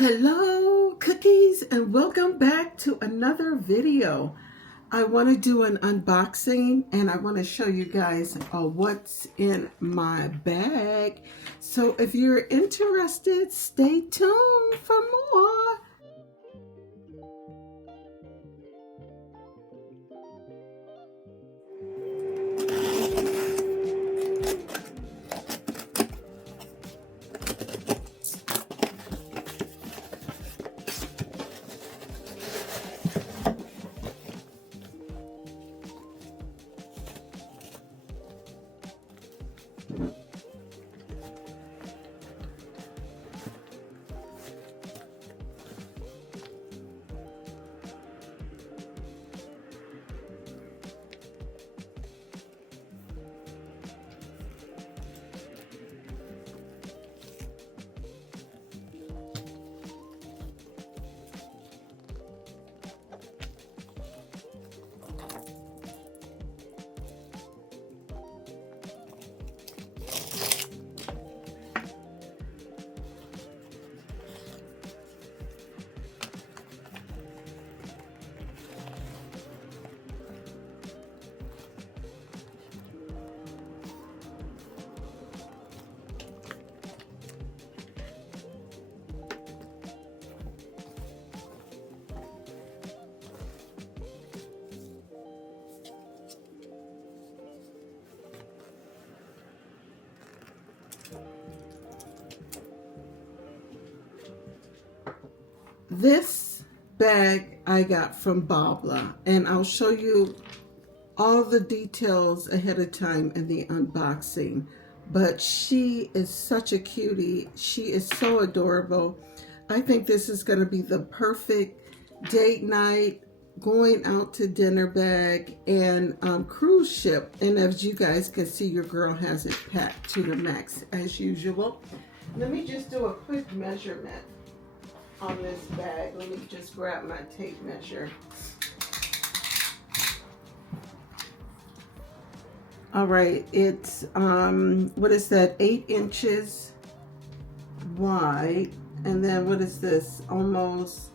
Hello cookies, and welcome back to another video. I want to do an unboxing and I want to show you guys what's in my bag. So if you're interested, stay tuned for more. This bag I got from Bobla, and I'll show you all the details ahead of time in the unboxing. But she is such a cutie. She is so adorable. I think this is going to be the perfect date night, going out to dinner bag, and cruise ship. And as you guys can see, your girl has it packed to the max as usual. Let me just do a quick measurement on this bag. Let me just grab my tape measure. All right, it's what is that, 8 inches wide, and then what is this, almost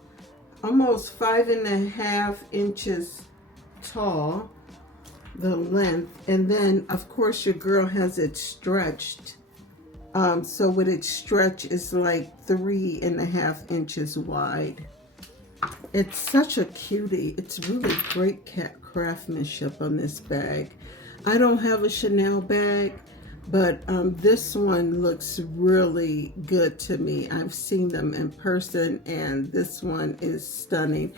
5.5 inches tall, the length. And then of course your girl has it stretched. So with its stretch is like 3.5 inches wide. It's such a cutie. It's really great craftsmanship on this bag. I don't have a Chanel bag, but this one looks really good to me. I've seen them in person, and this one is stunning.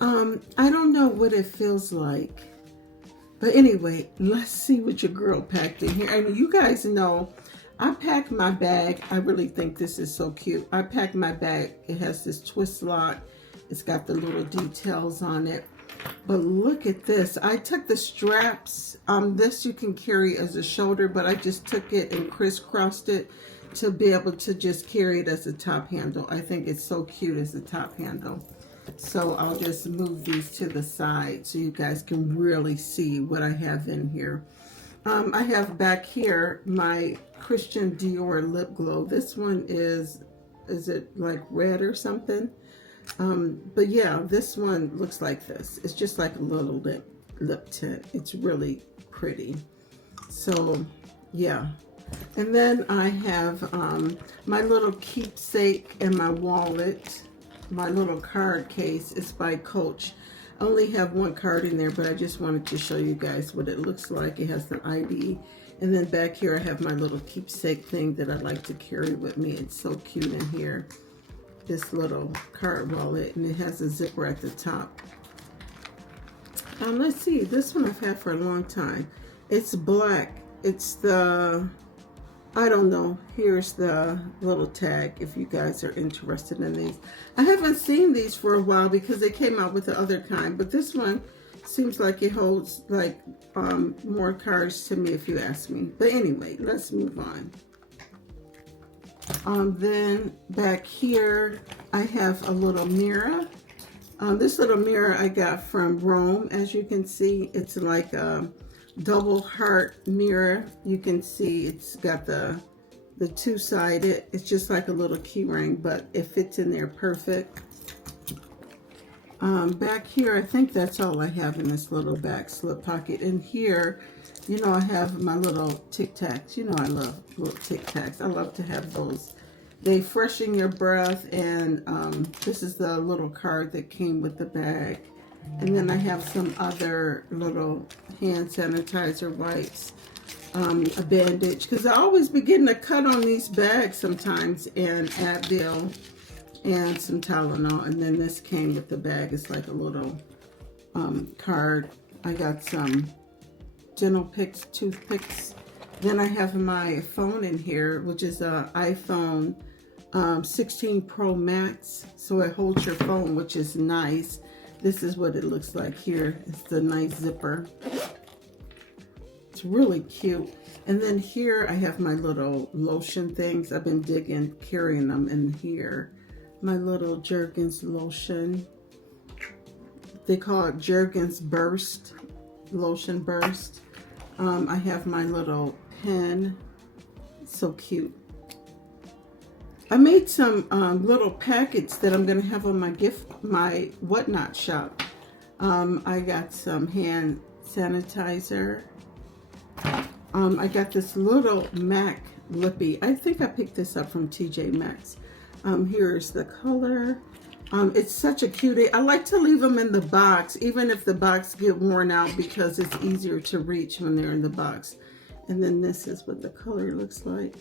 I don't know what it feels like, but anyway, let's see what your girl packed in here. And you guys know, I packed my bag. I really think this is so cute. I packed my bag. It has this twist lock. It's got the little details on it. But look at this. I took the straps. This you can carry as a shoulder, but I just took it and crisscrossed it to be able to just carry it as a top handle. I think it's so cute as a top handle. So I'll just move these to the side so you guys can really see what I have in here. I have back here my Christian Dior lip glow. This one is it like red or something? But yeah, this one looks like this. It's just like a little lip tint. It's really pretty. So yeah. And then I have my little keepsake and my wallet. My little card case is by Coach. I only have one card in there, but I just wanted to show you guys what it looks like. It has an ID. And then back here I have my little keepsake thing that I like to carry with me. It's so cute in here. This little card wallet, and it has a zipper at the top. Let's see, this one I've had for a long time. It's black. It's the, I don't know, here's the little tag if you guys are interested in these. I haven't seen these for a while because they came out with the other kind, but this one seems like it holds like more cards to me if you ask me. But anyway, let's move on. Then back here I have a little mirror. This little mirror I got from Rome. As you can see, it's like a double heart mirror. You can see it's got the the two-sided. It's just like a little key ring, but it fits in there perfect. Back here, I think that's all I have in this little back slip pocket. And here, you know, I have my little Tic Tacs. You know I love little Tic Tacs. I love to have those. They freshen your breath, and this is the little card that came with the bag. And then I have some other little hand sanitizer wipes, a bandage, because I always be getting a cut on these bags sometimes, and Advil, and some Tylenol. And then this came with the bag. It's like a little card. I got some dental picks, toothpicks. Then I have my phone in here, which is a iPhone 16 Pro Max. So it holds your phone, which is nice. This is what it looks like here. It's the nice zipper. It's really cute. And then here I have my little lotion things. I've been digging, carrying them in here. My little Jergens lotion. They call it Jergens Burst, Lotion Burst. I have my little pen. So cute. I made some little packets that I'm gonna have on my whatnot shop. I got some hand sanitizer. I got this little MAC lippy. I think I picked this up from TJ Maxx. Here's the color. It's such a cutie. I like to leave them in the box, even if the box get worn out, because it's easier to reach when they're in the box. And then this is what the color looks like.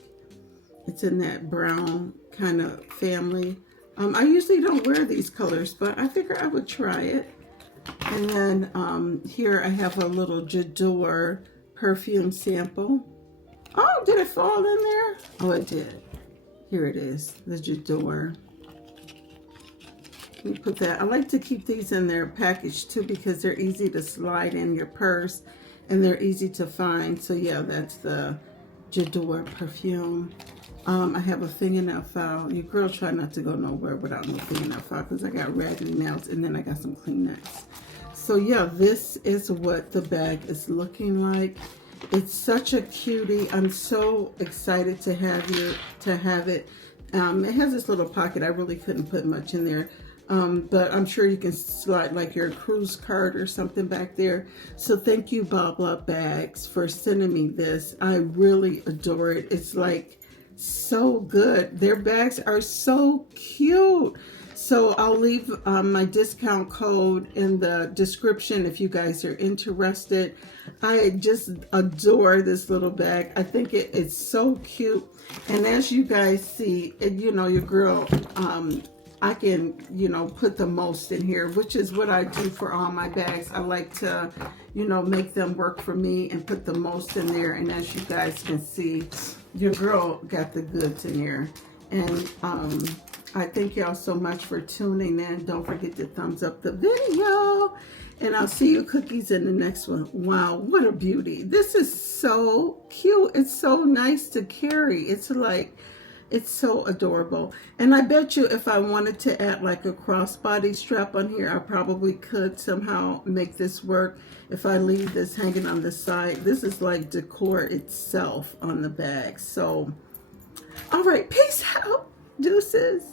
It's in that brown kind of family. I usually don't wear these colors, but I figure I would try it. And then here I have a little J'adore perfume sample. Oh, did it fall in there? Oh, it did. Here it is, the J'adore. Let me put that. I like to keep these in their package too, because they're easy to slide in your purse and they're easy to find. So yeah, that's the J'adore perfume. I have a fingernail file. Your girl try not to go nowhere without no fingernail file, because I got raggedy nails, and then I got some Kleenex. So yeah, this is what the bag is looking like. It's such a cutie. I'm so excited to have it. It has this little pocket. I really couldn't put much in there. But I'm sure you can slide like your cruise card or something back there. So thank you, Blah Blah Bags, for sending me this. I really adore it. It's like so good. Their bags are so cute. So I'll leave my discount code in the description if you guys are interested. I just adore this little bag. I think it's so cute. And as you guys see, you know, your girl, I can, you know, put the most in here, which is what I do for all my bags. I like to, you know, make them work for me and put the most in there. And as you guys can see, your girl got the goods in here. And I thank y'all so much for tuning in. Don't forget to thumbs up the video. And I'll see you cookies in the next one. Wow, what a beauty. This is so cute. It's so nice to carry. It's like, it's so adorable. And I bet you if I wanted to add like a crossbody strap on here, I probably could somehow make this work. If I leave this hanging on the side, this is like decor itself on the bag. So, all right, peace out, deuces.